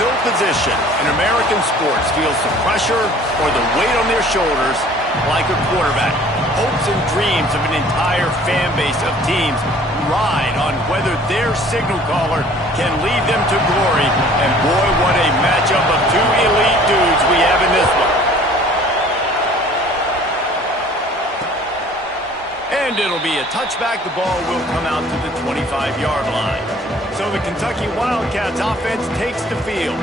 No position in American sports feels the pressure or the weight on their shoulders like a quarterback. Hopes and dreams of an entire fan base of teams ride on whether their signal caller can lead them to glory. And boy, what a matchup of two elite dudes we have in this one. And it'll be a touchback. The ball will come out to the 25-yard line. So the Kentucky Wildcats offense takes the field.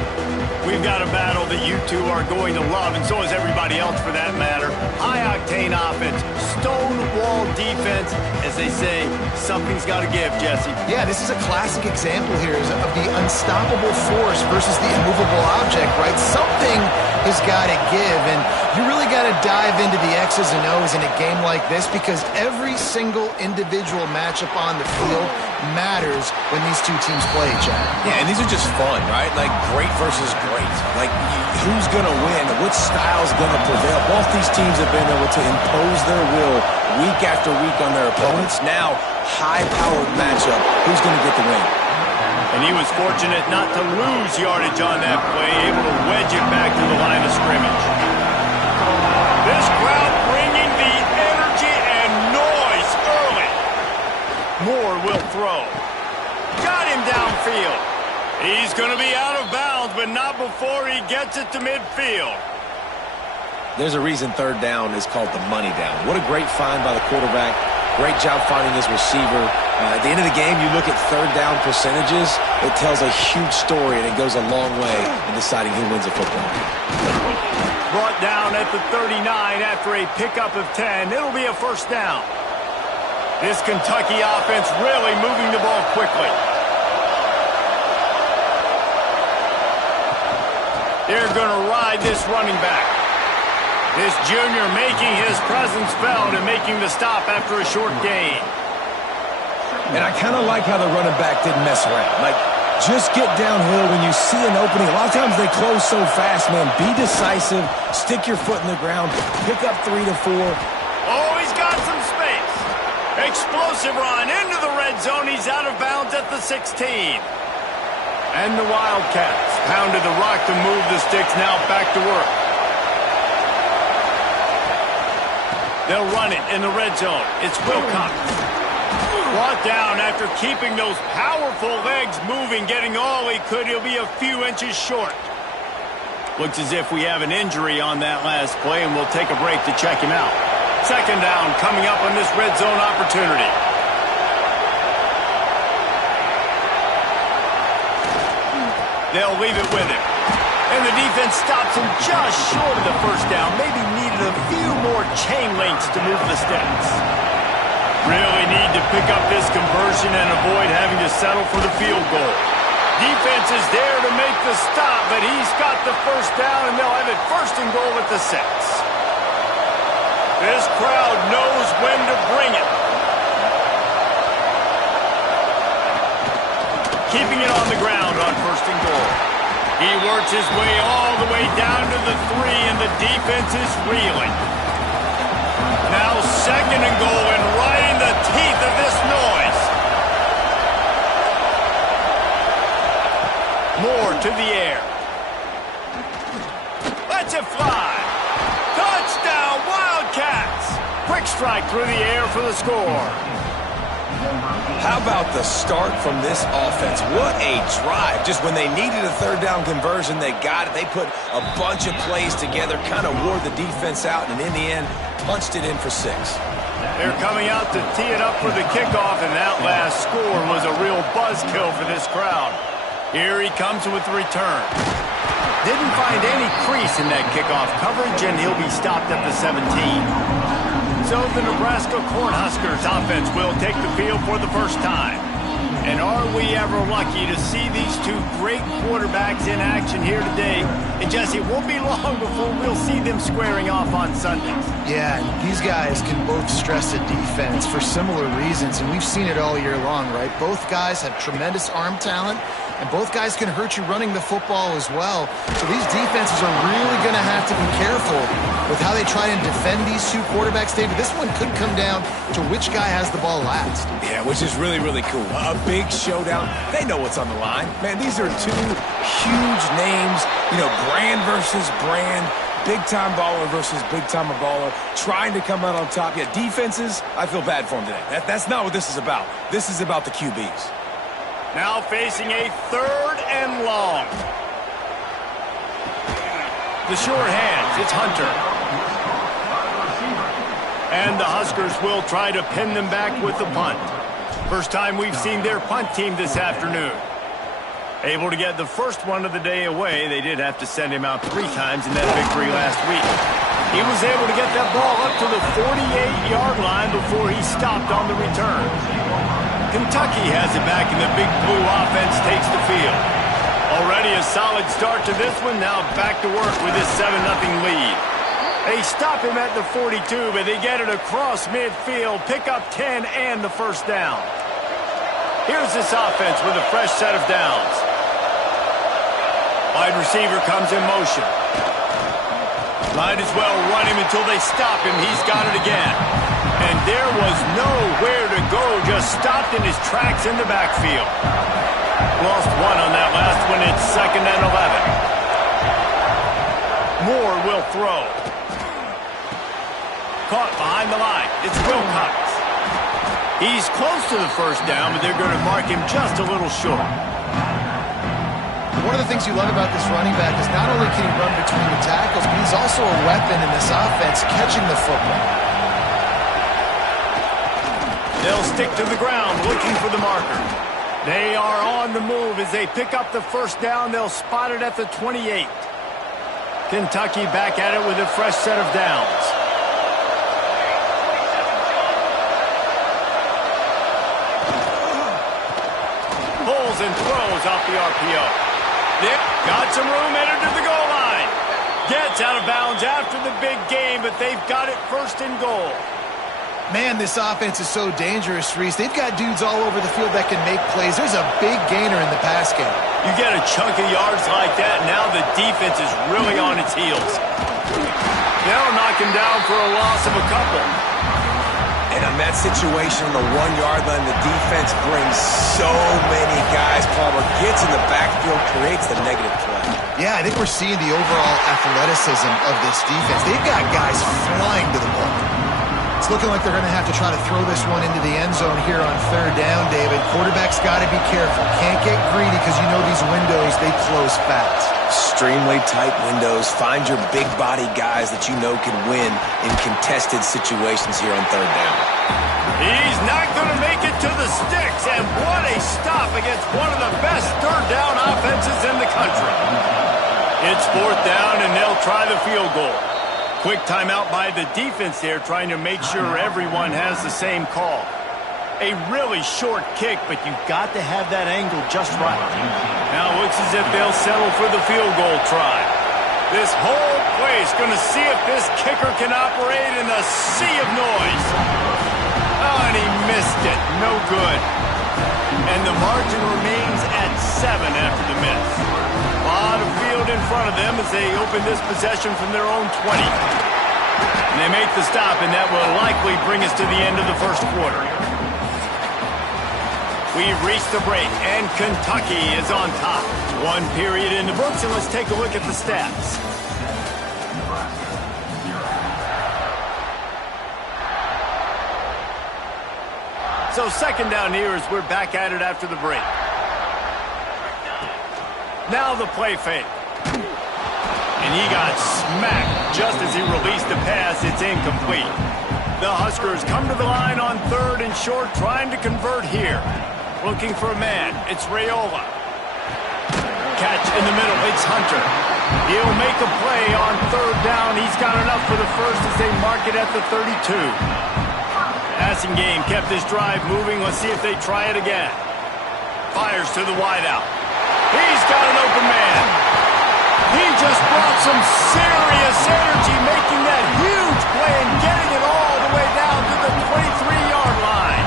We've got a battle that you two are going to love, and so is everybody else for that matter. High-octane offense, stonewall defense. As they say, something's got to give, Jesse. Yeah, this is a classic example here of the unstoppable force versus the immovable object, right? Something has got to give, and you really got to dive into the X's and O's in a game like this because every single individual matchup on the field matters when these two teams play each other. Yeah, and these are just fun, right? Like great versus great. Like who's going to win? Which style's going to prevail? Both these teams have been able to impose their will week after week on their opponents. Now, high-powered matchup. Who's going to get the win? And he was fortunate not to lose yardage on that play, able to wedge it back to the line of scrimmage. This crowd bringing the energy and noise early. Moore will throw. Got him downfield. He's going to be out of bounds, but not before he gets it to midfield. There's a reason third down is called the money down. What a great find by the quarterback. Great job finding his receiver. At the end of the game, you look at third down percentages. It tells a huge story, and it goes a long way in deciding who wins a football. Brought down at the 39 after a pickup of 10. It'll be a first down. This Kentucky offense really moving the ball quickly. They're going to ride this running back. This junior making his presence felt and making the stop after a short gain. And I kind of like how the running back didn't mess around. Like, just get downhill when you see an opening. A lot of times they close so fast, man. Be decisive. Stick your foot in the ground. Pick up 3 to 4. Oh, he's got some space. Explosive run into the red zone. He's out of bounds at the 16. And the Wildcats pounded the rock to move the sticks. Now back to work. They'll run it in the red zone. It's Wilcox. Brought down after keeping those powerful legs moving, getting all he could. He'll be a few inches short. Looks as if we have an injury on that last play, and we'll take a break to check him out. Second down coming up on this red zone opportunity. They'll leave it with him. And the defense stops him just short of the first down. Maybe needed a few more chain links to move the sticks. Really need to pick up this conversion and avoid having to settle for the field goal. Defense is there to make the stop, but he's got the first down, and they'll have it first and goal at the 6. This crowd knows when to bring it. keeping it on the ground on 1st and goal. He works his way all the way down to the 3, and the defense is reeling. Now 2nd and goal, and right in the teeth of this noise. Moore to the air. Lets it fly. Touchdown, Wildcats! Quick strike through the air for the score. How about the start from this offense? What a drive. Just when they needed a 3rd down conversion, they got it. They put a bunch of plays together, kind of wore the defense out, and in the end, punched it in for 6. They're coming out to tee it up for the kickoff, and that last score was a real buzzkill for this crowd. Here he comes with the return. Didn't find any crease in that kickoff coverage, and he'll be stopped at the 17. So the Nebraska Cornhuskers offense will take the field for the first time. And are we ever lucky to see these two great quarterbacks in action here today? And Jesse, it won't be long before we'll see them squaring off on Sundays. Yeah, and these guys can both stress a defense for similar reasons, and we've seen it all year long, right? Both guys have tremendous arm talent, and both guys can hurt you running the football as well. So these defenses are really going to have to be careful with how they try and defend these two quarterbacks, David. This one could come down to which guy has the ball last. Yeah, which is really, really cool. A big showdown. They know what's on the line. Man, these are two huge names, brand versus brand, big-time baller versus big-time baller, trying to come out on top. Yeah, defenses, I feel bad for them today. That's not what this is about. This is about the QBs. Now facing a 3rd and long. The short hands, it's Hunter. And the Huskers will try to pin them back with the punt. First time we've seen their punt team this afternoon. Able to get the first one of the day away. They did have to send him out 3 times in that victory last week. He was able to get that ball up to the 48-yard line before he stopped on the return. Kentucky has it back, and the Big Blue offense takes the field. Already a solid start to this one. Now back to work with this 7-0 lead. They stop him at the 42, but they get it across midfield, pick up 10 and the 1st down. Here's this offense with a fresh set of downs. Wide receiver comes in motion. Might as well run him until they stop him. He's got it again. And there was nowhere to go, just stopped in his tracks in the backfield. Lost 1 on that last one. It's 2nd and 11. Moore will throw. Caught behind the line. It's Wilcox. He's close to the 1st down, but they're going to mark him just a little short. One of the things you love about this running back is not only can he run between the tackles, but he's also a weapon in this offense catching the football. They'll stick to the ground looking for the marker. They are on the move as they pick up the 1st down. They'll spot it at the 28. Kentucky back at it with a fresh set of downs. Pulls and throws off the RPO. Nick got some room, entered to the goal line. Gets out of bounds after the big game, but they've got it 1st and goal. Man, this offense is so dangerous, Reese. They've got dudes all over the field that can make plays. There's a big gainer in the pass game. You get a chunk of yards like that, now the defense is really on its heels. They'll knock him down for a loss of a couple. And on that situation on the 1-yard line, the defense brings so many guys. Palmer gets in the backfield, creates the negative play. Yeah, I think we're seeing the overall athleticism of this defense. They've got guys flying to the ball. It's looking like they're going to have to try to throw this one into the end zone here on 3rd down, David. Quarterback's got to be careful. Can't get greedy because you know these windows, they close fast. Extremely tight windows. Find your big body guys that you know can win in contested situations here on 3rd down. He's not going to make it to the sticks, and what a stop against one of the best 3rd down offenses in the country. It's 4th down, and they'll try the field goal. Quick timeout by the defense there, trying to make sure everyone has the same call. A really short kick, but you've got to have that angle just right. Now it looks as if they'll settle for the field goal try. This whole place going to see if this kicker can operate in the sea of noise. Oh, and he missed it. No good. And the margin remains at 7 after the miss. A lot of field in front of them as they open this possession from their own 20. And they make the stop, and that will likely bring us to the end of the first quarter. We've reached the break, and Kentucky is on top. One period in the books, and let's take a look at the stats. So second down here as we're back at it after the break. Now the play fake. And he got smacked just as he released the pass. It's incomplete. The Huskers come to the line on 3rd and short, trying to convert here. Looking for a man. It's Raiola. Catch in the middle. It's Hunter. He'll make a play on 3rd down. He's got enough for the first as they mark it at the 32. Passing game kept this drive moving. Let's see if they try it again. Fires to the wideout. He's got an open man. He just brought some serious energy, making that huge play and getting it all the way down to the 23-yard line.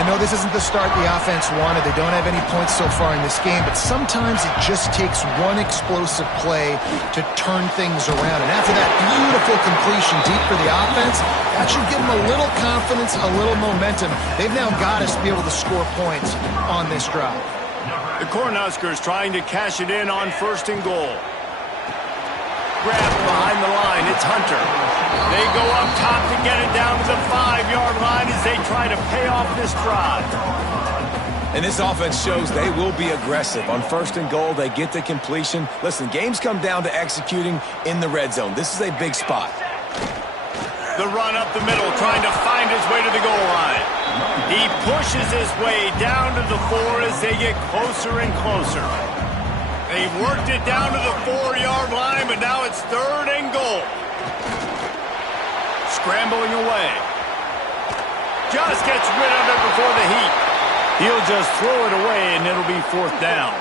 I know this isn't the start the offense wanted. They don't have any points so far in this game, but sometimes it just takes one explosive play to turn things around. And after that beautiful completion deep for the offense, that should give them a little confidence, a little momentum. They've now got us to be able to score points on this drive. The Cornhuskers trying to cash it in on 1st and goal. Grab behind the line. It's Hunter. They go up top to get it down to the 5-yard line as they try to pay off this drive. And this offense shows they will be aggressive. On 1st and goal, they get the completion. Listen, games come down to executing in the red zone. This is a big spot. The run up the middle, trying to find his way to the goal line. He pushes his way down to the 4 as they get closer and closer. They've worked it down to the 4-yard line, but now it's 3rd and goal. Scrambling away. Just gets rid of it before the heat. He'll just throw it away, and it'll be 4th down.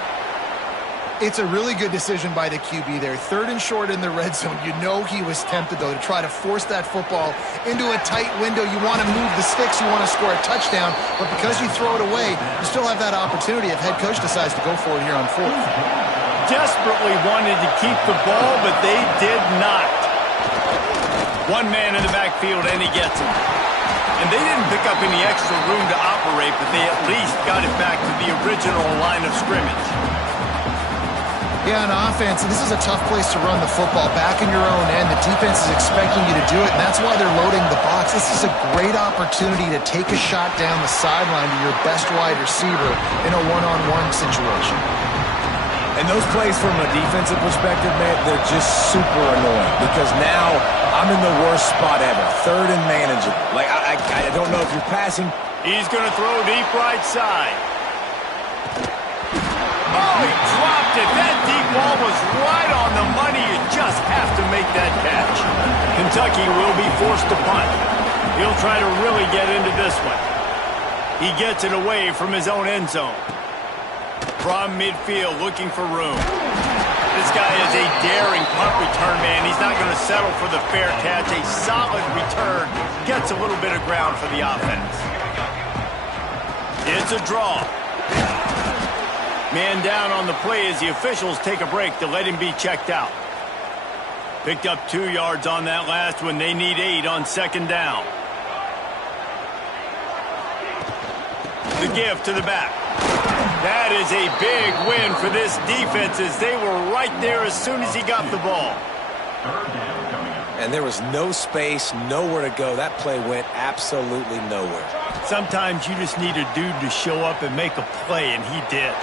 It's a really good decision by the QB there. 3rd and short in the red zone. You know he was tempted, though, to try to force that football into a tight window. You want to move the sticks. You want to score a touchdown. But because you throw it away, you still have that opportunity if head coach decides to go for it here on 4th. Desperately wanted to keep the ball, but they did not. One man in the backfield, and he gets it. And they didn't pick up any extra room to operate, but they at least got it back to the original line of scrimmage. Yeah, on offense, this is a tough place to run the football. Back in your own end, the defense is expecting you to do it, and that's why they're loading the box. This is a great opportunity to take a shot down the sideline to your best wide receiver in a one-on-one situation. And those plays from a defensive perspective, man, they're just super annoying because now I'm in the worst spot ever. 3rd and manageable. Like, I don't know if you're passing. He's going to throw deep right side. Oh, he dropped it. That deep ball was right on the money. You just have to make that catch. Kentucky will be forced to punt. He'll try to really get into this one. He gets it away from his own end zone. From midfield, looking for room. This guy is a daring punt return man. He's not going to settle for the fair catch. A solid return. Gets a little bit of ground for the offense. It's a draw. Man down on the play as the officials take a break to let him be checked out. Picked up 2 yards on that last one. They need 8 on 2nd down. The give to the back. That is a big win for this defense as they were right there as soon as he got the ball. And there was no space, nowhere to go. That play went absolutely nowhere. Sometimes you just need a dude to show up and make a play, and he did.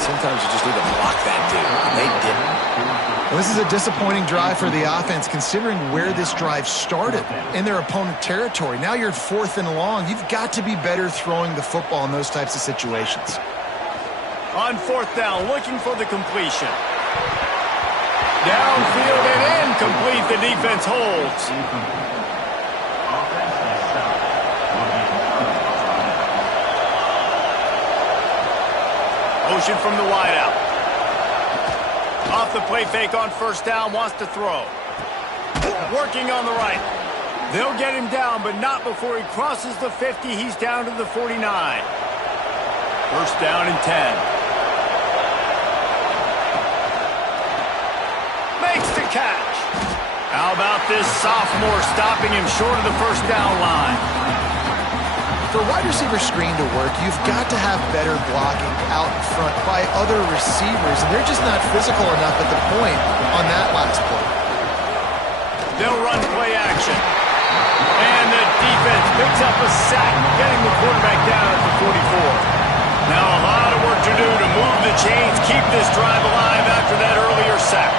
Sometimes you just need to block that dude, and they didn't. Well, this is a disappointing drive for the offense, considering where this drive started in their opponent territory. Now you're at 4th and long. You've got to be better throwing the football in those types of situations. On 4th down, looking for the completion. Downfield and incomplete. The defense holds. Motion from the wideout. Off the play fake on 1st down, wants to throw. Working on the right. They'll get him down, but not before he crosses the 50. He's down to the 49. First down and 10. Makes the catch. How about this sophomore stopping him short of the first down line? For a wide receiver screen to work, you've got to have better blocking out in front by other receivers, and they're just not physical enough at the point on that last play. They'll run play action. And the defense picks up a sack, getting the quarterback down at the 44. Now a lot of work to do to move the chains, keep this drive alive after that earlier sack.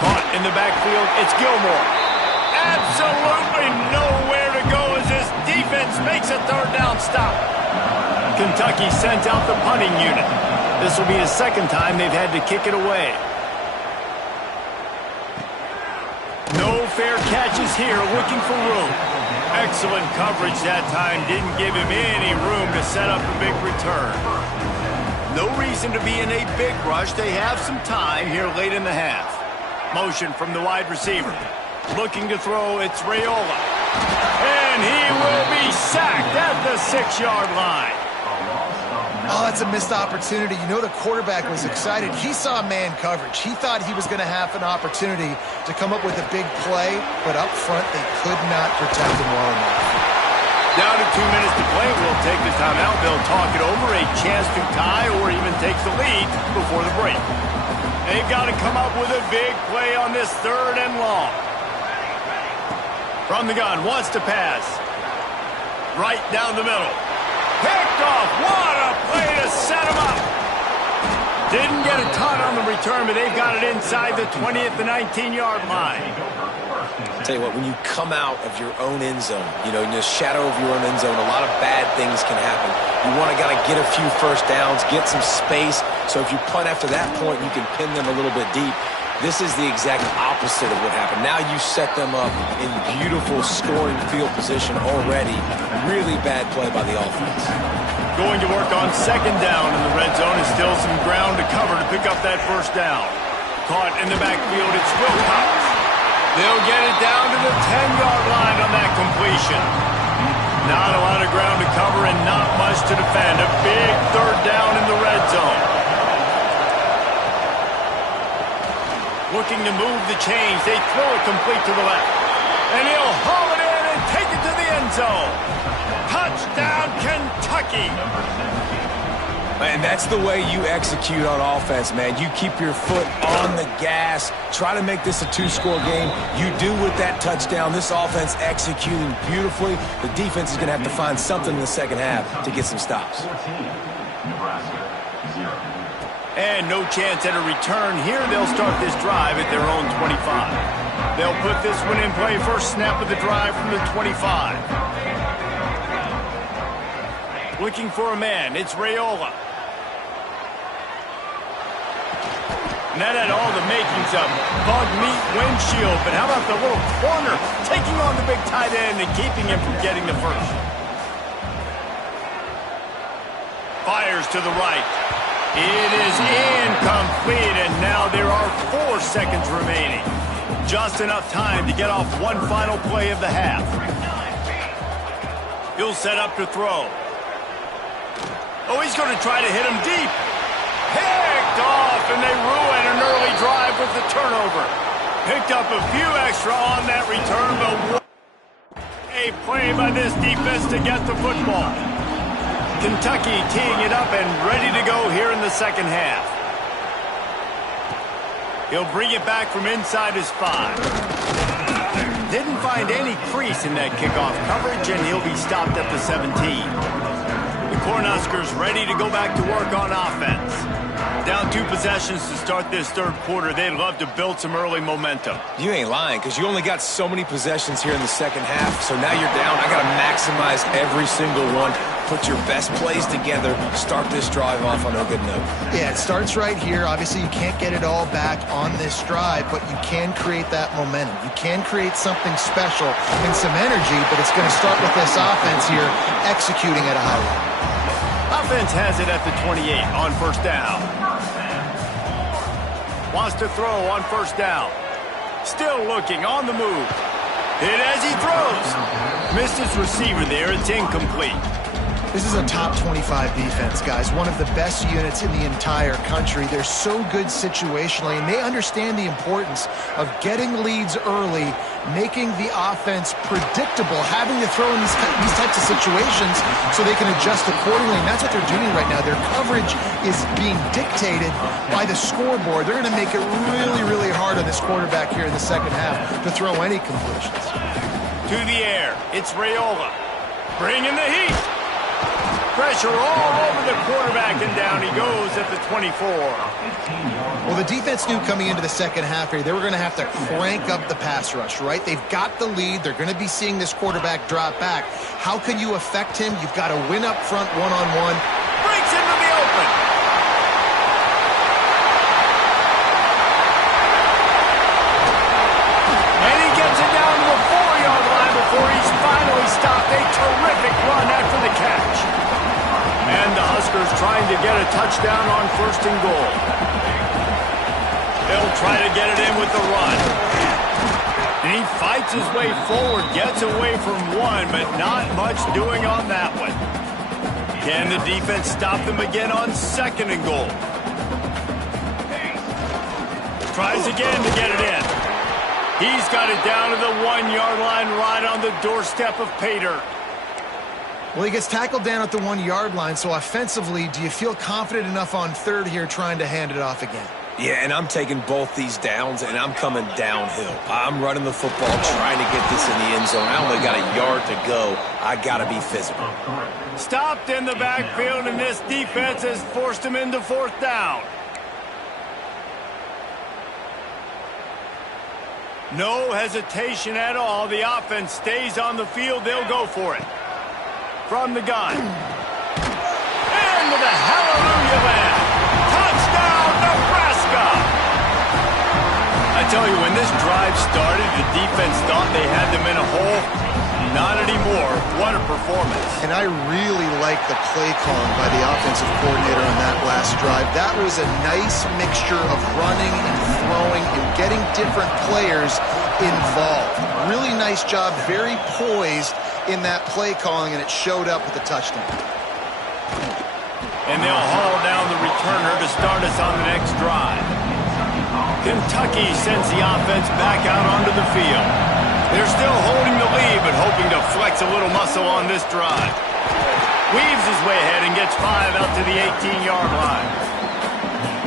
Caught in the backfield, it's Gilmore. Absolutely nowhere to go as this defense makes a third down stop. Kentucky sent out the punting unit. This will be the second time they've had to kick it away. No fair catches here, looking for room. Excellent coverage that time, didn't give him any room to set up a big return. No reason to be in a big rush. They have some time here late in the half. Motion from the wide receiver. Looking to throw, it's Raiola. And he will be sacked at the 6-yard line. Oh, that's a missed opportunity. You know the quarterback was excited. He saw man coverage. He thought he was going to have an opportunity to come up with a big play, but up front they could not protect him well enough. Down to 2 minutes to play. We'll take the timeout. They'll talk it over, a chance to tie or even take the lead before the break. They've got to come up with a big play on this third and long. From the gun, wants to pass. Right down the middle. Picked off. What a play to set him up. Didn't get a ton on the return, but they've got it inside the 20 at the 19-yard line. I'll tell you what, when you come out of your own end zone, in the shadow of your own end zone, a lot of bad things can happen. You want to get a few first downs, get some space, so if you punt after that point, you can pin them a little bit deep. This is the exact opposite of what happened. Now you set them up in beautiful scoring field position already. Really bad play by the offense. Going to work on second down in the red zone is still some ground to cover to pick up that first down. Caught in the backfield, it's Wilcox. They'll get it down to the 10-yard line on that completion. Not a lot of ground to cover and not much to defend. A big third down in the red zone. Looking to move the chains. They throw it complete to the left. And he'll haul it in and take it to the end zone. Touchdown, Kentucky. And that's the way you execute on offense, man. You keep your foot on the gas. Try to make this a two-score game. You do with that touchdown. This offense executing beautifully. The defense is going to have to find something in the second half to get some stops. And no chance at a return here. They'll start this drive at their own 25. They'll put this one in play. First snap of the drive from the 25. Looking for a man. It's Raiola. And that had all the makings of bug meat windshield. But how about the little corner taking on the big tight end and keeping him from getting the first? Fires to the right. It is incomplete, and now there are 4 seconds remaining. Just enough time to get off one final play of the half. He'll set up to throw. Oh, he's going to try to hit him deep. Picked off, and they ruin an early drive with the turnover. Picked up a few extra on that return, but what a play by this defense to get the football. Kentucky teeing it up and ready to go here in the second half. He'll bring it back from inside his 5. Didn't find any crease in that kickoff coverage, and he'll be stopped at the 17. The Cornhuskers ready to go back to work on offense. Down 2 possessions to start this third quarter. They'd love to build some early momentum. You ain't lying, because you only got so many possessions here in the second half, so now you're down. I got to maximize every single one. Put your best plays together. Start this drive off on a good note. Yeah, it starts right here. Obviously, you can't get it all back on this drive, but you can create that momentum. You can create something special and some energy, but it's going to start with this offense here executing at a high level. Offense has it at the 28 on first down. Wants to throw on first down. Still looking on the move. Hit as he throws. Missed his receiver there. It's incomplete. This is a top 25 defense, guys. One of the best units in the entire country. They're so good situationally, and they understand the importance of getting leads early, making the offense predictable, having to throw in these types of situations so they can adjust accordingly. And that's what they're doing right now. Their coverage is being dictated by the scoreboard. They're going to make it really, really hard on this quarterback here in the second half to throw any completions. To the air, it's Raiola. Bringing the heat. Pressure all over the quarterback, and down he goes at the 24. Well, the defense knew coming into the second half here, they were going to have to crank up the pass rush, right? They've got the lead. They're going to be seeing this quarterback drop back. How can you affect him? You've got to win up front one-on-one. Breaks into the open. And he gets it down to the 4-yard line before he's finally stopped. A terrific run after the catch. And the Huskers trying to get a touchdown on 1st and goal. They'll try to get it in with the run. And he fights his way forward, gets away from one, but not much doing on that one. Can the defense stop them again on 2nd and goal? Tries again to get it in. He's got it down to the 1-yard line right on the doorstep of pay dirt. Well, he gets tackled down at the 1-yard line, so offensively, do you feel confident enough on 3rd here trying to hand it off again? Yeah, and I'm taking both these downs, and I'm coming downhill. I'm running the football, trying to get this in the end zone. I only got a yard to go. I got to be physical. Stopped in the backfield, and this defense has forced him into 4th down. No hesitation at all. The offense stays on the field. They'll go for it. From the gun. Into the hallelujah land. Touchdown, Nebraska! I tell you, when this drive started, the defense thought they had them in a hole. Not anymore. What a performance. And I really like the play calling by the offensive coordinator on that last drive. That was a nice mixture of running and throwing and getting different players involved. Really nice job, very poised in that play calling, and it showed up with a touchdown. And they'll haul down the returner to start us on the next drive. Kentucky sends the offense back out onto the field. They're still holding the lead, but hoping to flex a little muscle on this drive. Weaves his way ahead and gets 5 out to the 18-yard line.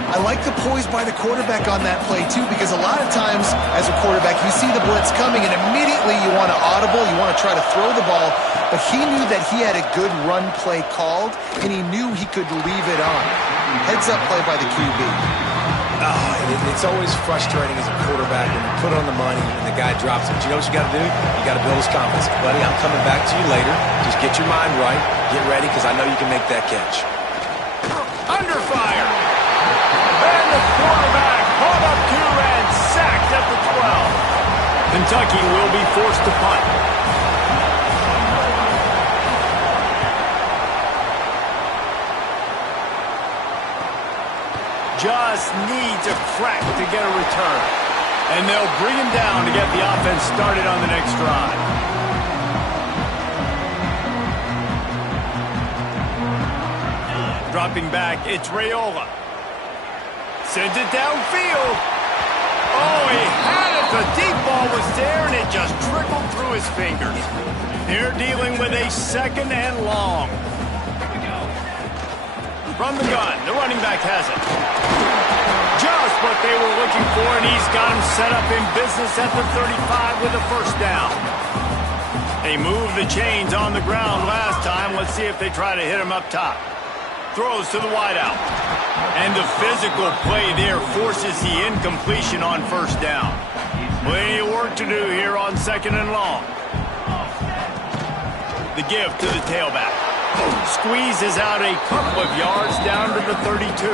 I like the poise by the quarterback on that play, too, because a lot of times, as a quarterback, you see the blitz coming, and immediately you want to audible, you want to try to throw the ball, but he knew that he had a good run play called, and he knew he could leave it on. Heads-up play by the QB. It's always frustrating as a quarterback when you put on the money and the guy drops it. But you know what you got to do? You got to build his confidence. Buddy, I'm coming back to you later. Just get your mind right. Get ready, because I know you can make that catch. Under fire. And the quarterback hauled up 2 and sacked at the 12. Kentucky will be forced to punt. Just needs a crack to get a return. And they'll bring him down to get the offense started on the next drive. Dropping back, it's Raiola. Sends it downfield. Oh, he had it. The deep ball was there, and it just trickled through his fingers. They're dealing with a 2nd and long. From the gun, the running back has it. Just what they were looking for, and he's got him set up in business at the 35 with a 1st down. They moved the chains on the ground last time. Let's see if they try to hit him up top. Throws to the wideout. And the physical play there forces the incompletion on 1st down. Plenty of work to do here on 2nd and long. The give to the tailback. Squeezes out a couple of yards down to the 32.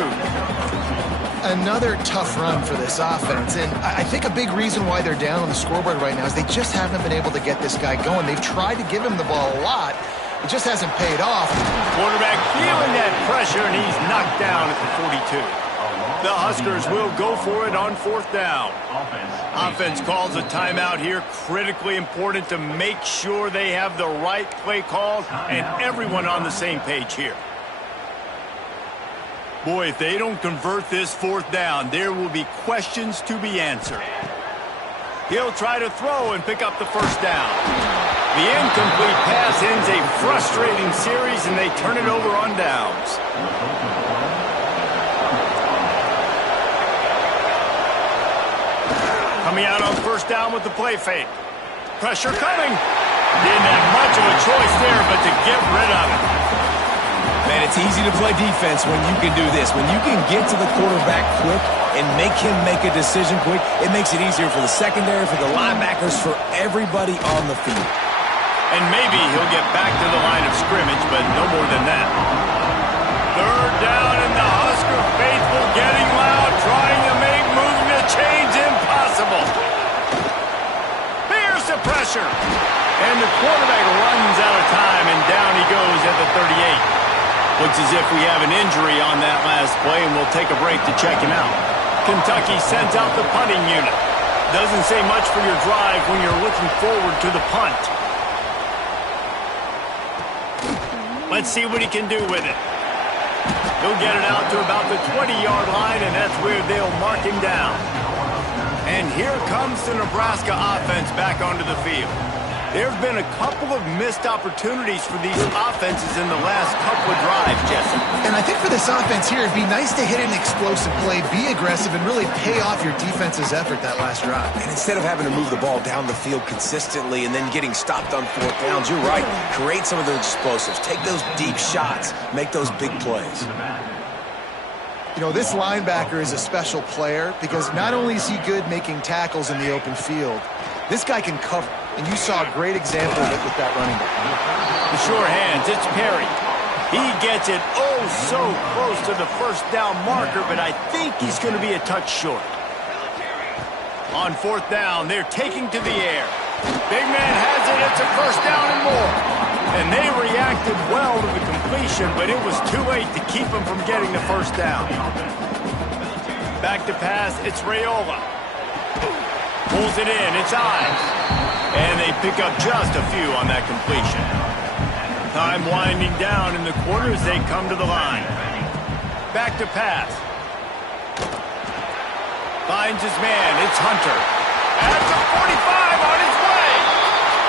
Another tough run for this offense, and I think a big reason why they're down on the scoreboard right now is they just haven't been able to get this guy going. They've tried to give him the ball a lot. It just hasn't paid off. Quarterback feeling that pressure, and he's knocked down at the 42. The Huskers will go for it on 4th down. Offense calls a timeout here. Critically important to make sure they have the right play called and everyone on the same page here. Boy, if they don't convert this 4th down, there will be questions to be answered. He'll try to throw and pick up the 1st down. The incomplete pass ends a frustrating series, and they turn it over on downs. Coming out on 1st down with the play fake. Pressure coming. Didn't have much of a choice there, but to get rid of it. Man, it's easy to play defense when you can do this. When you can get to the quarterback quick and make him make a decision quick, it makes it easier for the secondary, for the linebackers, for everybody on the field. And maybe he'll get back to the line of scrimmage, but no more than that. 3rd down, and the Husker faithful getting loud, trying to make moving the chains impossible. Here's the pressure. And the quarterback runs out of time, and down he goes at the 38. Looks as if we have an injury on that last play, and we'll take a break to check him out. Kentucky sends out the punting unit. Doesn't say much for your drive when you're looking forward to the punt. Let's see what he can do with it. He'll get it out to about the 20-yard line, and that's where they'll mark him down. And here comes the Nebraska offense back onto the field. There have been a couple of missed opportunities for these offenses in the last couple of drives, Jesse. And I think for this offense here, it'd be nice to hit an explosive play, be aggressive, and really pay off your defense's effort that last drive. And instead of having to move the ball down the field consistently and then getting stopped on 4th downs, you're right. Create some of those explosives. Take those deep shots. Make those big plays. You know, this linebacker is a special player because not only is he good making tackles in the open field, this guy can cover. And you saw a great example of it with that running back. The sure hands, it's Perry. He gets it oh so close to the 1st down marker, but I think he's going to be a touch short. On 4th down, they're taking to the air. Big man has it, it's a 1st down and more. And they reacted well to the completion, but it was too late to keep him from getting the 1st down. Back to pass, it's Raiola. Pulls it in, it's Ives. And they pick up just a few on that completion. Time winding down in the quarter as they come to the line. Back to pass. Finds his man, it's Hunter. At the 45 on his way.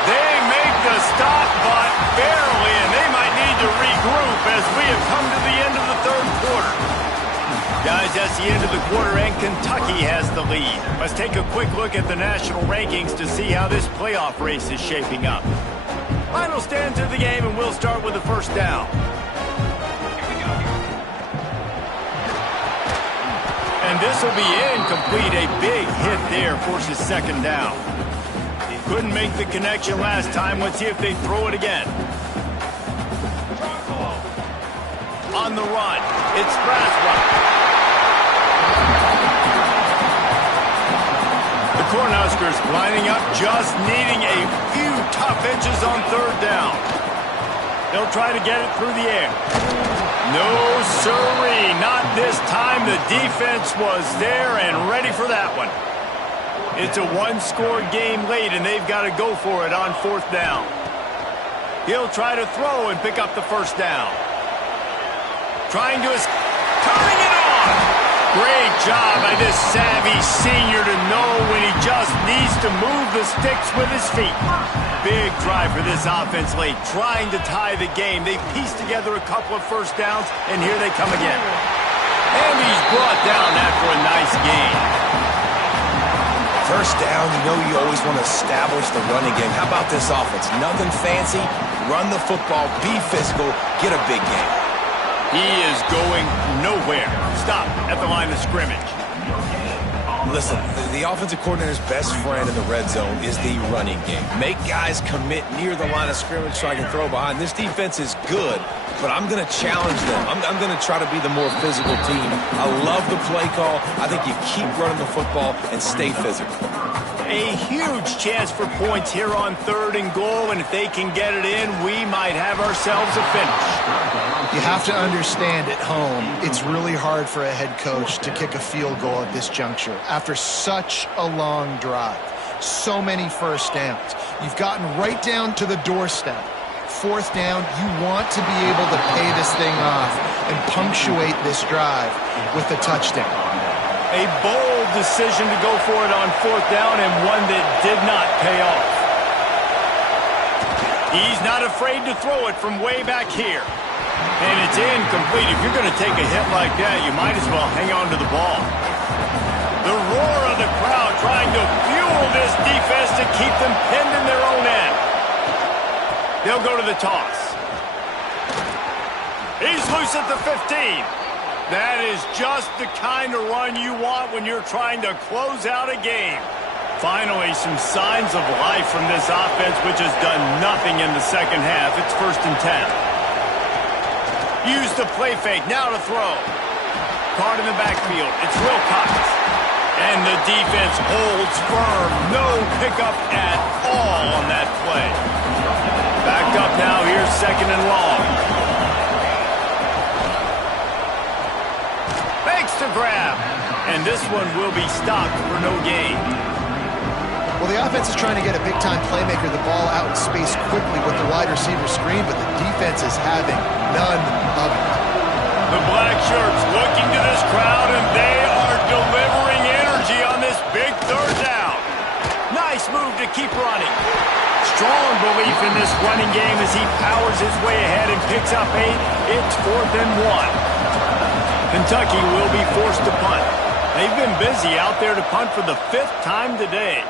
They make the stop, but barely, and they might need to regroup as we have come to the end of the 3rd quarter. Guys, that's the end of the quarter, and Kentucky has the lead. Let's take a quick look at the national rankings to see how this playoff race is shaping up. Final stands of the game, and we'll start with the 1st down. And this will be incomplete. A big hit there forces 2nd down. Couldn't make the connection last time. Let's see if they throw it again. On the run, it's Braswell. The Cornhuskers lining up, just needing a few tough inches on 3rd down. They'll try to get it through the air. No siree, not this time. The defense was there and ready for that one. It's a 1-score game late, and they've got to go for it on 4th down. He'll try to throw and pick up the 1st down. Turning it on. Great job by this savvy senior to know when he just needs to move the sticks with his feet. Big drive for this offense late, trying to tie the game. They pieced together a couple of 1st downs, and here they come again. And he's brought down after a nice gain. 1st down, you know you always want to establish the running game. How about this offense? Nothing fancy. Run the football, be physical, get a big game. He is going nowhere. Stop at the line of scrimmage. Listen, the offensive coordinator's best friend in the red zone is the running game. Make guys commit near the line of scrimmage so I can throw behind. This defense is good, but I'm going to challenge them. I'm going to try to be the more physical team. I love the play call. I think you keep running the football and stay physical. A huge chance for points here on 3rd and goal, and if they can get it in, we might have ourselves a finish. You have to understand at home, it's really hard for a head coach to kick a field goal at this juncture after such a long drive. So many first downs. You've gotten right down to the doorstep. Fourth down, you want to be able to pay this thing off and punctuate this drive with a touchdown. A bold decision to go for it on fourth down, and one that did not pay off. He's not afraid to throw it from way back here. And it's incomplete. If you're going to take a hit like that, you might as well hang on to the ball. The roar of the crowd trying to fuel this defense to keep them pinned in their own end. They'll go to the toss. He's loose at the 15. That is just the kind of run you want when you're trying to close out a game. Finally, some signs of life from this offense, which has done nothing in the second half. It's 1st and 10. Use the play fake, now to throw. Caught in the backfield, it's Wilcox. And the defense holds firm. No pickup at all on that play. Backed up now, here's 2nd and long. Makes the grab. And this one will be stopped for no gain. Well, the offense is trying to get a big-time playmaker the ball out in space quickly with the wide receiver screen, but the defense is having none of it. The black shirts looking to this crowd, and they are delivering energy on this big 3rd down. Nice move to keep running. Strong belief in this running game as he powers his way ahead and picks up 8. It's 4th and 1. Kentucky will be forced to punt. They've been busy out there to punt for the 5th time today.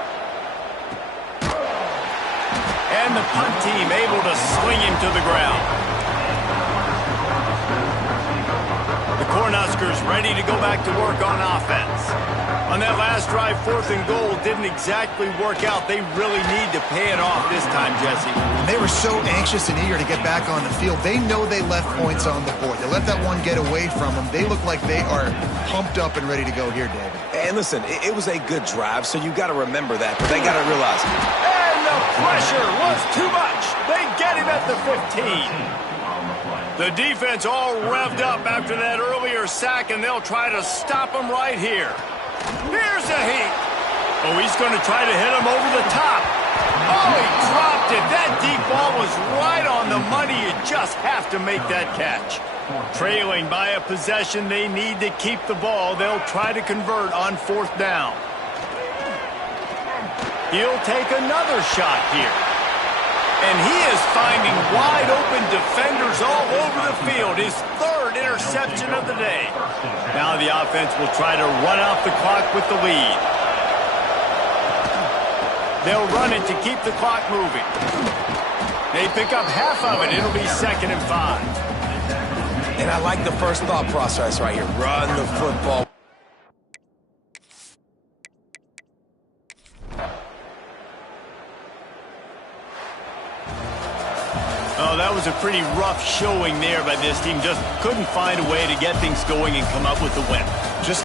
And the punt team able to sling him to the ground. The Cornhuskers ready to go back to work on offense. On that last drive, 4th and goal didn't exactly work out. They really need to pay it off this time, Jesse. And they were so anxious and eager to get back on the field. They know they left points on the board. They let that one get away from them. They look like they are pumped up and ready to go here, David. And listen, it was a good drive, so you got to remember that. But they got to realize the pressure was too much. They get him at the 15. The defense all revved up after that earlier sack, and they'll try to stop him right here. Here's a heat. Oh, he's going to try to hit him over the top. Oh, he dropped it. That deep ball was right on the money. You just have to make that catch. Trailing by a possession, they need to keep the ball. They'll try to convert on 4th down. He'll take another shot here. And he is finding wide-open defenders all over the field. His 3rd interception of the day. Now the offense will try to run out the clock with the lead. They'll run it to keep the clock moving. They pick up half of it. It'll be 2nd and 5. and I like the first thought process right here. Run the football. Oh, that was a pretty rough showing there by this team. Just couldn't find a way to get things going and come up with the win. Just